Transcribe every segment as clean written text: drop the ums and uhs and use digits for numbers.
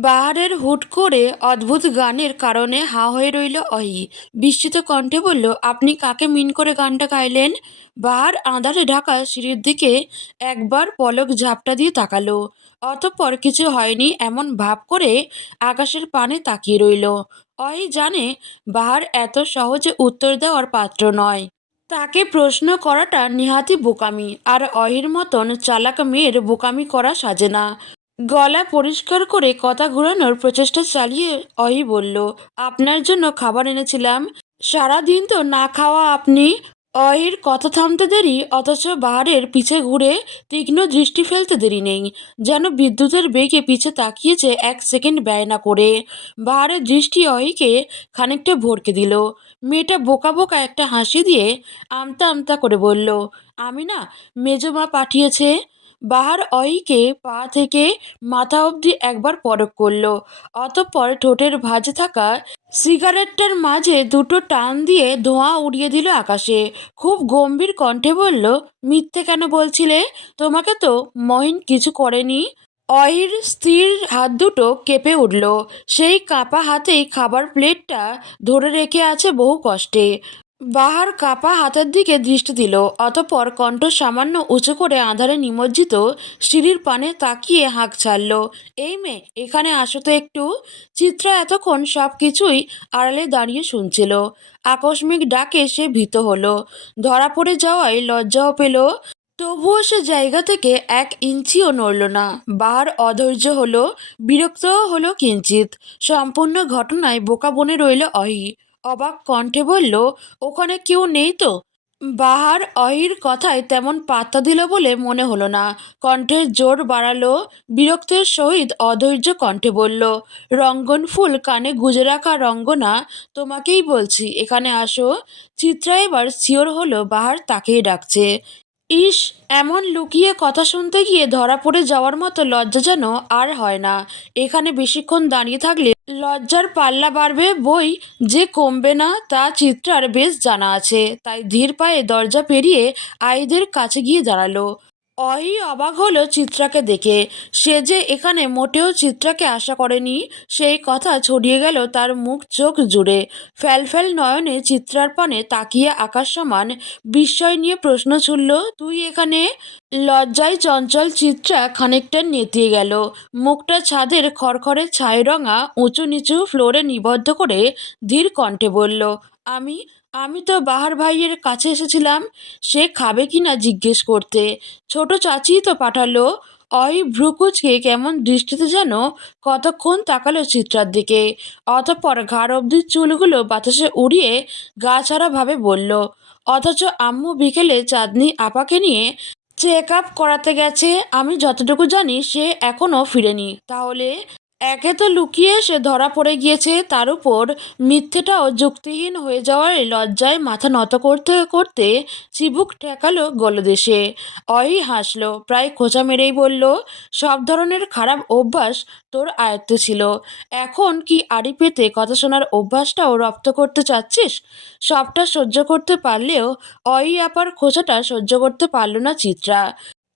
বাহারের হুট করে অদ্ভুত গানের কারণে হাঁ হয়ে রইল অহি। বিস্মিত কণ্ঠে বলল, আপনি কাকে মিন করে গানটা গাইলেন? বাহার আঁধারে ঢাকা সিঁড়ির দিকে একবার পলক ঝাপটা দিয়ে তাকালো। অতঃপর কিছু হয়নি এমন ভাব করে আকাশের পানে তাকিয়ে রইল। অহি জানে বাহার এত সহজে উত্তর দেওয়ার পাত্র নয়। তাকে প্রশ্ন করাটা নেহাতই বোকামি, আর অহির মতন চালাক মেয়ের বোকামি করা সাজে না। গলা পরিষ্কার করে কথা ঘোরানোর প্রচেষ্টা চালিয়ে অহি বলল, আপনার জন্য খাবার এনেছিলাম। সারাদিন তো না খাওয়া আপনি। অহির কথা থামতে দেরি, অথচ বাহারের পিছে ঘুরে তীক্ষ্ণ দৃষ্টি ফেলতে দেরি নেই। যেন বিদ্যুতের বেগে পিছে তাকিয়েছে, এক সেকেন্ড ব্যয় না করে। বাহারের দৃষ্টি অহিকে খানিকটা ভড়কে দিল। মেয়েটা বোকা বোকা একটা হাসি দিয়ে আমতা আমতা করে বলল, আমি না, মেজমা পাঠিয়েছে। বাহার অহিকে পা থেকে মাথা অবধি একবার পরখ করল। অতঃপর ঠোঁটের ভাঁজে থাকা সিগারেটটার মাঝে দুটো টান দিয়ে ধোঁয়া উড়িয়ে দিল আকাশে। খুব গম্ভীর কণ্ঠে বলল, মিথ্যে কেন বলছিলে? তোমাকে তো মহিন কিছু করেনি। অহির স্থির হাত দুটো কেঁপে উঠল। সেই কাঁপা হাতেই খাবার প্লেটটা ধরে রেখে আছে বহু কষ্টে। বাহার কাঁপা হাতের দিকে দৃষ্টি দিল, অতঃপর কণ্ঠ সামান্য উঁচু করে আঁধারে নিমজ্জিত সিঁড়ির পানে তাকিয়ে হাঁক ছাড়ল, এই মেয়ে, এখানে আসো তো একটু। চিত্রা এতক্ষণ সব কিছুই আড়ালে দাঁড়িয়ে শুনছিল। আকস্মিক ডাকে সে ভীত হলো। ধরা পড়ে যাওয়ায় লজ্জাও পেল। তবুও সে জায়গা থেকে এক ইঞ্চিও নড়ল না। বাহার অধৈর্য হলো, বিরক্তও হলো কিঞ্চিত। সম্পূর্ণ ঘটনায় বোকা বনে রইল অহি। অবাক কণ্ঠে বলল, ওখানে কেউ নেই তো? বাহার অহির কথায় তেমন পাত্তা দিল বলে মনে হলো না। কণ্ঠের জোর বাড়ালো, বিরক্তের সহিত অধৈর্য কণ্ঠে বলল, রঙ্গন ফুল কানে গুজে রাখা রঙ্গনা, তোমাকেই বলছি, এখানে আসো। চিত্রা এবার শিওর হলো বাহার তাকেই ডাকছে। ইস, এমন লুকিয়ে কথা শুনতে গিয়ে ধরা পড়ে যাওয়ার মতো লজ্জা যেন আর হয় না। এখানে বেশিক্ষণ দাঁড়িয়ে থাকলে লজ্জার পাল্লা বাড়বে বই যে কমবে না, তা চিত্রার বেশ জানা আছে। তাই ধীর পায়ে দরজা পেরিয়ে আইদের কাছে গিয়ে দাঁড়ালো। অহি অবাক হলো চিত্রাকে দেখে। সে যে এখানে মোটেও চিত্রাকে আশা করেনি, সেই কথা ছড়িয়ে গেল তার মুখ চোখ জুড়ে। ফ্যালফ্যাল নয়নে চিত্রার পানে তাকিয়ে আকাশ সমান বিস্ময় নিয়ে প্রশ্ন ছুড়ল, তুই এখানে? লজ্জায় চঞ্চল চিত্রা খানিকটা নেতিয়ে গেল। মুখটা ছাদের খড়খড়ে ছাইরঙা উঁচু নিচু ফ্লোরে নিবদ্ধ করে ধীর কণ্ঠে বলল, আমি আমি তো বাহার ভাইয়ের কাছে এসেছিলাম, সে খাবে কিনা জিজ্ঞেস করতে। ছোট চাচিই তো পাঠালো। অই ভ্রুকুচকে কেমন দৃষ্টিতে যেন কতক্ষণ তাকালো চিত্রার দিকে। অতঃপর ঘাড় অবধি চুলগুলো বাতাসে উড়িয়ে গা ছাড়া ভাবে বলল, অথচ আম্মু বিকেলে চাঁদনি আপাকে নিয়ে চেক আপ করাতে গেছে। আমি যতটুকু জানি সে এখনও ফিরেনি। তাহলে একে তো লুকিয়ে সে ধরা পড়ে গিয়েছে, তার উপর মিথ্যেটাও যুক্তিহীন হয়ে যাওয়ার লজ্জায় মাথা নত করতে করতে চিবুক ঠেকালো গলদেশে। অহি হাসল, প্রায় খোঁচা মেরেই বলল, সব ধরনের খারাপ অভ্যাস তোর আয়ত্তে ছিল, এখন কি আড়ি পেতে কথা শোনার অভ্যাসটাও রপ্ত করতে চাচ্ছিস? সবটা সহ্য করতে পারলেও অহি আপার খোঁচাটা সহ্য করতে পারল না চিত্রা।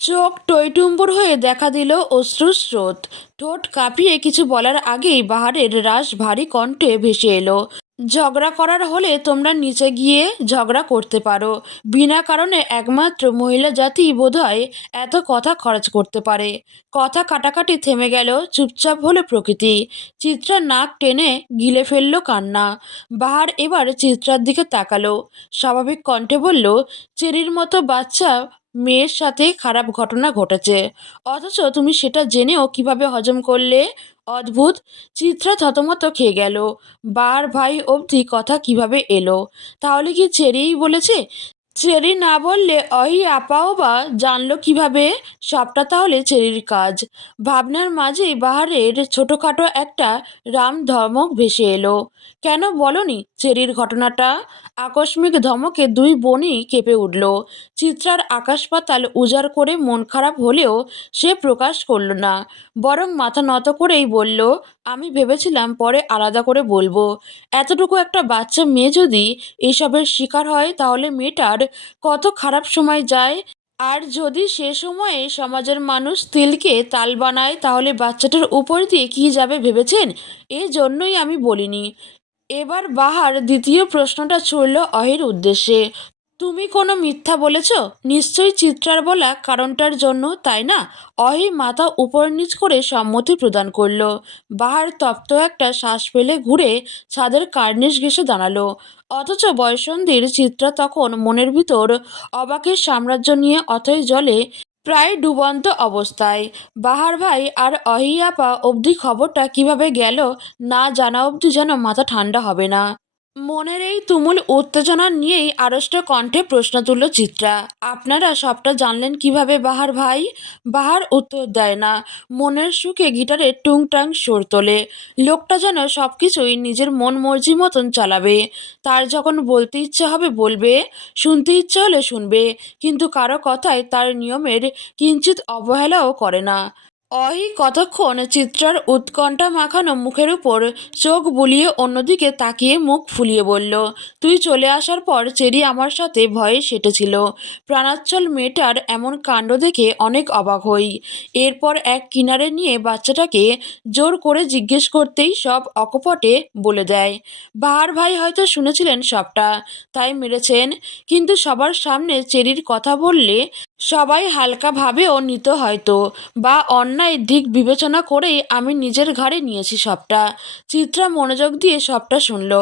চোখ টইটুম্বুর হয়ে দেখা দিল অশ্রুর স্রোত। ঠোঁট কাঁপিয়ে কিছু বলার আগেই বাহারের রাশ ভারী কণ্ঠে ভেসে এলো, ঝগড়া করার হলে তোমরা নিচে গিয়ে ঝগড়া করতে পারো। বিনা কারণে একমাত্র মহিলা জাতিই বোধহয় এত কথা খরচ করতে পারে। কথা কাটাকাটি থেমে গেল, চুপচাপ হলো প্রকৃতি। চিত্রা নাক টেনে গিলে ফেলল কান্না। বাহার এবার চিত্রার দিকে তাকালো, স্বাভাবিক কণ্ঠে বলল, চেরির মতো বাচ্চা মেয়ের সাথে খারাপ ঘটনা ঘটেছে, অথচ তুমি সেটা জেনেও কিভাবে হজম করলে? অদ্ভুত। চিত্রা থতমত খেয়ে গেল। বার ভাই অবধি কথা কিভাবে এলো? তাহলে কি চেরিই বলেছে? চেরি না বললে অহি আপাও বা জানলো কিভাবে? সবটা তাহলে চেরির কাজ। ভাবনার মাঝেই বাহারের ছোটোখাটো একটা রাম ধমক ভেসে এলো, কেন বলনি চেরির ঘটনাটা? আকস্মিক ধমকে দুই বোনই কেঁপে উঠল। চিত্রার আকাশ পাতাল উজাড় করে মন খারাপ হলেও সে প্রকাশ করল না, বরং মাথা নত করেই বলল, আমি ভেবেছিলাম পরে আলাদা করে বলবো। এতটুকু একটা বাচ্চা মেয়ে যদি এসবের শিকার হয়, তাহলে মেয়েটার কত খারাপ সময় যায়। আর যদি সে সময়ে সমাজের মানুষ তিলকে তাল বানায় তাহলে বাচ্চাটার উপর দিয়ে কী যাবে ভেবেছেন? এজন্যই আমি বলিনি। এবার বাহার দ্বিতীয় প্রশ্নটা ছুড়ল অহির উদ্দেশ্যে। তুমি কোনো মিথ্যা বলেছ? নিশ্চয়ই চিত্রার বলা কারণটার জন্য, তাই না? অহি মাথা উপর নিচ করে সম্মতি প্রদান করল। বাহার তপ্ত একটা শ্বাস ফেলে ঘুরে ছাদের কার্নিশ ঘেঁষে দাঁড়ালো। অথচ বয়সন্ধির চিত্রা তখন মনের ভিতর অবাকের সাম্রাজ্য নিয়ে অথই জলে প্রায় ডুবন্ত অবস্থায়। বাহার ভাই আর অহি আপা অবধি খবরটা কিভাবে গেল না জানা অবধি যেন মাথা ঠান্ডা হবে না। মনের এই তুমুল উত্তেজনা নিয়েই আড়ষ্ট কণ্ঠে প্রশ্ন তুলল চিত্রা। আপনারা সবটা জানলেন কিভাবে বাহার ভাই? বাহার উত্তর দেয় না, মনের সুখে গিটারে টুংটাং সুর তোলে। লোকটা যেন সব কিছুই নিজের মন মর্জি মতন চালাবে। তার যখন বলতে ইচ্ছে হবে বলবে, শুনতে ইচ্ছে হলে শুনবে, কিন্তু কারো কথায় তার নিয়মের কিঞ্চিত অবহেলাও করে না। অহি কতক্ষণ চিত্রার উৎকণ্ঠা মাখানো মুখের উপর চোখ বুলিয়ে অন্যদিকে তাকিয়ে মুখ ফুলিয়ে বলল, তুই চলে আসার পর চেরি আমার সাথে ভয়ে সেটেছিল। প্রাণাচ্ছল মেয়েটার এমন কাণ্ড দেখে অনেক অবাক হই। এরপর এক কিনারে নিয়ে বাচ্চাটাকে জোর করে জিজ্ঞেস করতেই সব অকপটে বলে দেয়। বাহার ভাই হয়তো শুনেছিলেন সবটা, তাই মেরেছেন। কিন্তু সবার সামনে চেরির কথা বললে সবাই হালকাভাবেও নিত হয়তো, বা অন্যায় দিক বিবেচনা করেই আমি নিজের ঘাড়ে নিয়েছি সবটা। চিত্রা মনোযোগ দিয়ে সবটা শুনল।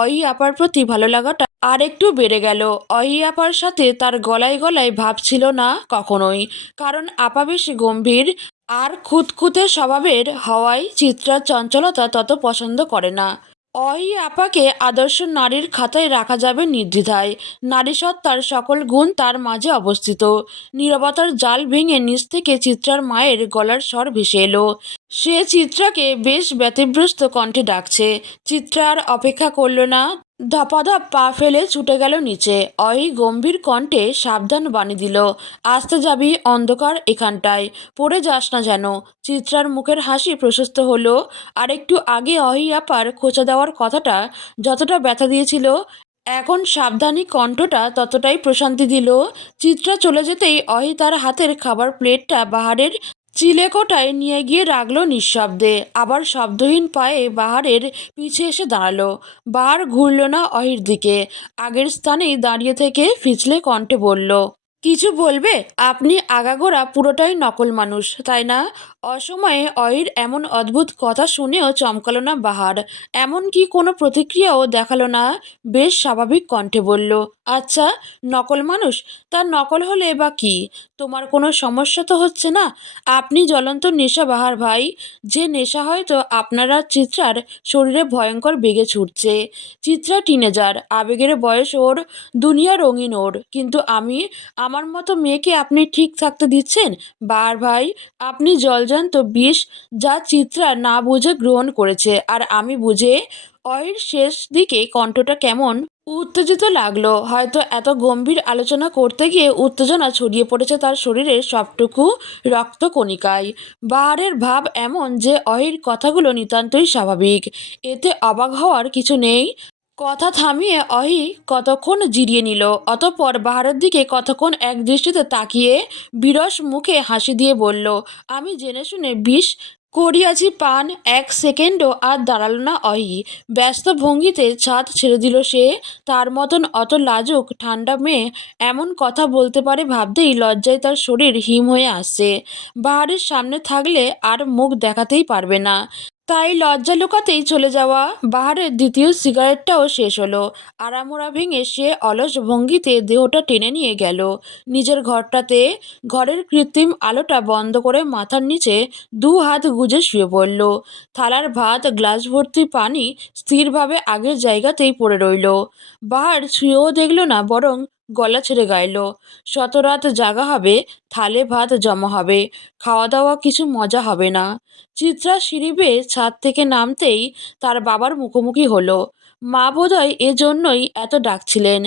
অহি আপার প্রতি ভালো লাগাটা আর একটু বেড়ে গেল। অহি আপার সাথে তার গলায় গলায় ভাব ছিল না কখনোই, কারণ আপা বেশ গম্ভীর আর খুঁতখুঁতে স্বভাবের হওয়ায় চিত্রার চঞ্চলতা তত পছন্দ করে না। অহি আপাকে আদর্শ নারীর খাতায় রাখা যাবে নির্দ্বিধায়। নারীসত্তার সকল গুণ তার মাঝে অবস্থিত। নীরবতার জাল ভেঙে নিচ থেকে চিত্রার মায়ের গলার স্বর ভেসে এলো। সে চিত্রাকে বেশ ব্যতিব্যস্ত কণ্ঠে ডাকছে। চিত্রা আর অপেক্ষা করল না, ধপাধপ পা ফেলে ছুটে গেল নিচে। অহি গম্ভীর কণ্ঠে সাবধান বাণী দিল, আসতে যাবি, অন্ধকার এখানটায়, পড়ে যাস না যেন। চিত্রার মুখের হাসি প্রশস্ত হলো। আর একটু আগে অহি আপার খোঁচা দেওয়ার কথাটা যতটা ব্যথা দিয়েছিল, এখন সাবধানী কণ্ঠটা ততটাই প্রশান্তি দিল। চিত্রা চলে যেতেই অহি তার হাতের খাবার প্লেটটা বাহারের চিলেকোঠায় নিয়ে গিয়ে রাখল নিঃশব্দে। আবার শব্দহীন পায়ে বাহারের পিছে এসে দাঁড়ালো। বাহার ঘুরল না অহির দিকে, আগের স্থানেই দাঁড়িয়ে থেকে ফিচলে কণ্ঠে বলল, কিছু বলবে? আপনি আগাগোড়া পুরোটাই নকল মানুষ, তাই না? অসময়ে অহির এমন অদ্ভুত কথা শুনেও চমকালো না বাহার, এমনকি কোনো প্রতিক্রিয়াও দেখালো না। বেশ স্বাভাবিক কণ্ঠে বলল, আচ্ছা, নকল মানুষ? তা নকল হলে বা কি? তোমার কোনো সমস্যা তো হচ্ছে না? আপনি জ্বলন্ত নেশা বাহার ভাই, যে নেশা হয়তো আপনার আর চিত্রার শরীরে ভয়ঙ্কর বেগে ছুটছে। চিত্রা টিনেজার, আবেগের বয়স ওর, দুনিয়া রঙিন ওর, কিন্তু আমার মতো মেয়েকে আপনি ঠিক থাকতে দিচ্ছেন? বাহার ভাই, আপনি জলজান্ত বিষ, যা চিত্রা না বুঝে গ্রহণ করেছে, আর আমি বুঝে। অহির শেষ দিকে কণ্ঠটা কেমন উত্তেজিত লাগলো। হয়তো এত গম্ভীর আলোচনা করতে গিয়ে উত্তেজনা ছড়িয়ে পড়েছে তার শরীরের সবটুকু রক্তকণিকায়। বাহারের ভাব এমন যে অহির কথাগুলো নিতান্তই স্বাভাবিক, এতে অবাক হওয়ার কিছু নেই। কথা থামিয়ে অহি কতক্ষণ জিরিয়ে নিল, অতঃপর বাহারের দিকে কতক্ষণ এক দৃষ্টিতে তাকিয়ে বিরস মুখে হাসি দিয়ে বলল, আমি জেনে শুনে বিষ করিয়াছি পান। এক সেকেন্ডও আর দাঁড়াল না অহি, ব্যস্ত ভঙ্গিতে ছাদ ছেড়ে দিল সে। তার মতন অত লাজুক ঠান্ডা মেয়ে এমন কথা বলতে পারে ভাবতেই লজ্জায় তার শরীর হিম হয়ে আসছে। বাহারের সামনে থাকলে আর মুখ দেখাতেই পারবে না, তাই লজ্জা লুকাতেই চলে যাওয়া। বাহারের দ্বিতীয় সিগারেটটাও শেষ হলো। আড়ামোড়া ভেঙে সে অলস ভঙ্গিতে দেহটা টেনে নিয়ে গেল নিজের ঘরটাতে। ঘরের কৃত্রিম আলোটা বন্ধ করে মাথার নিচে দু হাত গুজে শুয়ে পড়ল। থালার ভাত, গ্লাস ভর্তি পানি স্থিরভাবে আগের জায়গাতেই পড়ে রইল। বাহার ছুঁয়েও দেখল না, বরং গলা ছেড়ে গাইল, শত রাত জাগা হবে, থালে ভাত জমা হবে, খাওয়া দাওয়া কিছু মজা হবে না। চিত্রা সিঁড়ি বেয়ে ছাদ থেকে নামতেই তার বাবার মুখোমুখি হলো। মা বোধহয় এজন্যই এত ডাকছিলেন।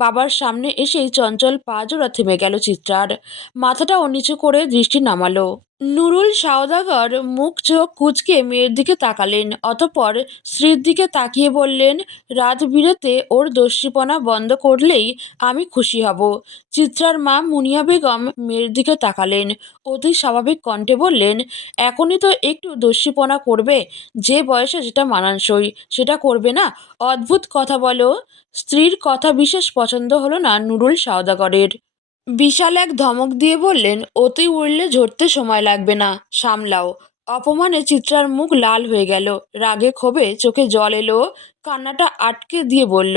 বাবার সামনে এসেই চঞ্চল পা জোড়া থেমে গেল চিত্রার। মাথাটাও নিচু করে দৃষ্টি নামালো। নুরুল সওদাগর মুখ চোখ কুঁচকে মেয়ের দিকে তাকালেন, অতঃপর স্ত্রীর দিকে তাকিয়ে বললেন, রাত বিরেতে ওর দস্যিপনা বন্ধ করলেই আমি খুশি হব। চিত্রার মা মুনিয়া বেগম মেয়ের দিকে তাকালেন, অতি স্বাভাবিক কণ্ঠে বললেন, এখনই তো একটু দস্যিপনা করবে, যে বয়সে যেটা মানানসই সেটা করবে না? অদ্ভুত কথা বলো। স্ত্রীর কথা বিশেষ পছন্দ হলো না নুরুল সওদাগরের। বিশাল এক ধমক দিয়ে বললেন, অতি উড়লে ঝরতে সময় লাগবে না, সামলাও। অপমানে চিত্রার মুখ লাল হয়ে গেল, রাগে ক্ষোভে চোখে জল এলো, কান্নাটা আটকে দিয়ে বলল,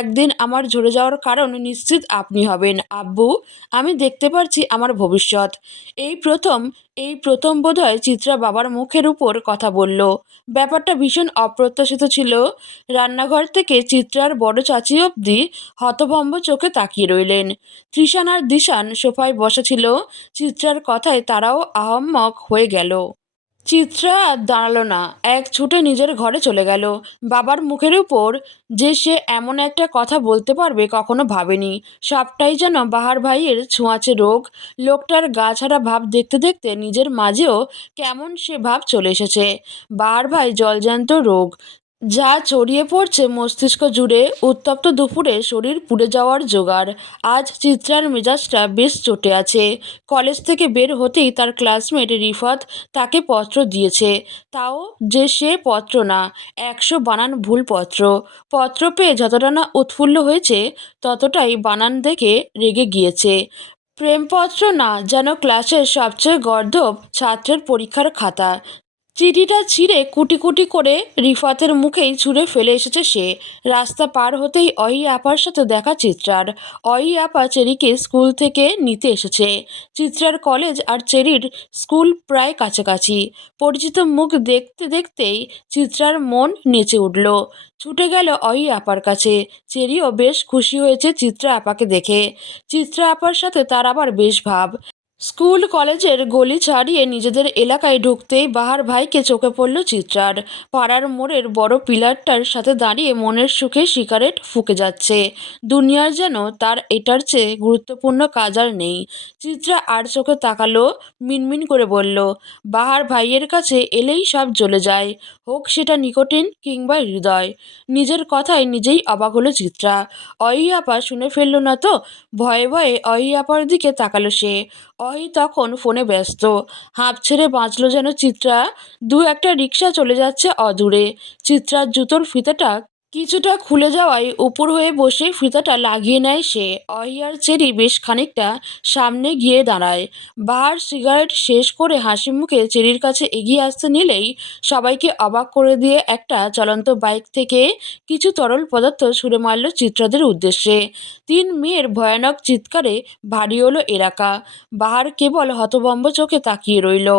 একদিন আমার ঝরে যাওয়ার কারণ নিশ্চিত আপনি হবেন আব্বু। আমি দেখতে পারছি আমার ভবিষ্যৎ। এই প্রথম এই প্রথম বোধহয় চিত্রা বাবার মুখের উপর কথা বলল। ব্যাপারটা ভীষণ অপ্রত্যাশিত ছিল। রান্নাঘর থেকে চিত্রার বড় চাচি অবধি হতভম্ব চোখে তাকিয়ে রইলেন। তৃষান আর দিশান সোফায় বসা ছিল। চিত্রার কথায় তারাও আহাম্মক হয়ে গেল। চিত্রা আর দাঁড়ালো না, এক ছুটে নিজের ঘরে চলে গেল। বাবার মুখের উপর যে সে এমন একটা কথা বলতে পারবে কখনো ভাবেনি। সবটাই যেন বাহার ভাইয়ের ছোঁয়াচে রোগ। লোকটার গা ছাড়া ভাব দেখতে দেখতে নিজের মাঝেও কেমন সে ভাব চলে এসেছে। বাহার ভাই জলজ্যান্ত রোগ, যা ছড়িয়ে পড়ছে মস্তিষ্ক জুড়ে। উত্তপ্ত দুপুরে শরীর পুড়ে যাওয়ার জোগাড়। আজ চিত্রার মেজাজটা বেশ চটে আছে। কলেজ থেকে বের হতেই তার ক্লাসমেট রিফাত তাকে পত্র দিয়েছে, তাও যে সে পত্র না, 100 বানান ভুল পত্র। পত্র পেয়ে যতটা না উৎফুল্ল হয়েছে, ততটাই বানান দেখে রেগে গিয়েছে। প্রেমপত্র না, যেন ক্লাসের সবচেয়ে গর্দভ ছাত্রের পরীক্ষার খাতা। চিঠিটা ছিঁড়ে কুটি কুটি করে রিফাতের মুখেই ছুঁড়ে ফেলে এসেছে সে। রাস্তা পার হতেই অহি আপার সাথে দেখা চিত্রার। অহি আপা চেরিকে স্কুল থেকে নিতে এসেছে। চিত্রার কলেজ আর চেরির স্কুল প্রায় কাছাকাছি। পরিচিত মুখ দেখতে দেখতেই চিত্রার মন নেচে উঠল। ছুটে গেল অহি আপার কাছে। চেরিও বেশ খুশি হয়েছে চিত্রা আপাকে দেখে। চিত্রা আপার সাথে তার আবার বেশ ভাব। স্কুল কলেজের গলি ছাড়িয়ে নিজেদের এলাকায় ঢুকতেই বাহার ভাইকে চোখে পড়ল চিত্রার। পাড়ার মোড়ের বড় পিলারটার সাথে দাঁড়িয়ে মনের সুখে সিগারেট ফুঁকে যাচ্ছে। দুনিয়ার যেন তার এটার চেয়ে গুরুত্বপূর্ণ কাজ আর নেই। চিত্রা আর চোখে তাকালো, মিনমিন করে বলল, বাহার ভাইয়ের কাছে এলেই সব জ্বলে যায়, হোক সেটা নিকোটিন কিংবা হৃদয়। নিজের কথায় নিজেই অবাক হলো চিত্রা। অহি আপা শুনে ফেলল না তো? ভয়ে ভয়ে অহি আপার দিকে তাকালো সে। অহি তখন ফোনে ব্যস্ত। হাঁপ ছেড়ে বাঁচল যেন চিত্রা। দু একটা রিকশা চলে যাচ্ছে অদূরে। চিত্রার জুতোর ফিতাটা কিছুটা খুলে যাওয়ায় উপর হয়ে বসে ফিতাটা লাগিয়ে নেয় সে। অহি আর চেরি বেশ খানিকটা সামনে গিয়ে দাঁড়ায়। বাহার সিগারেট শেষ করে হাসি মুখে চেরির কাছে এগিয়ে আসতে নিলেই সবাইকে অবাক করে দিয়ে একটা চলন্ত বাইক থেকে কিছু তরল পদার্থ ছুঁড়ে মারল চিত্রাদের উদ্দেশ্যে। 3 মেয়ের ভয়ানক চিৎকারে ভারী হলো এলাকা। বাহার কেবল হতভম্ব চোখে তাকিয়ে রইল।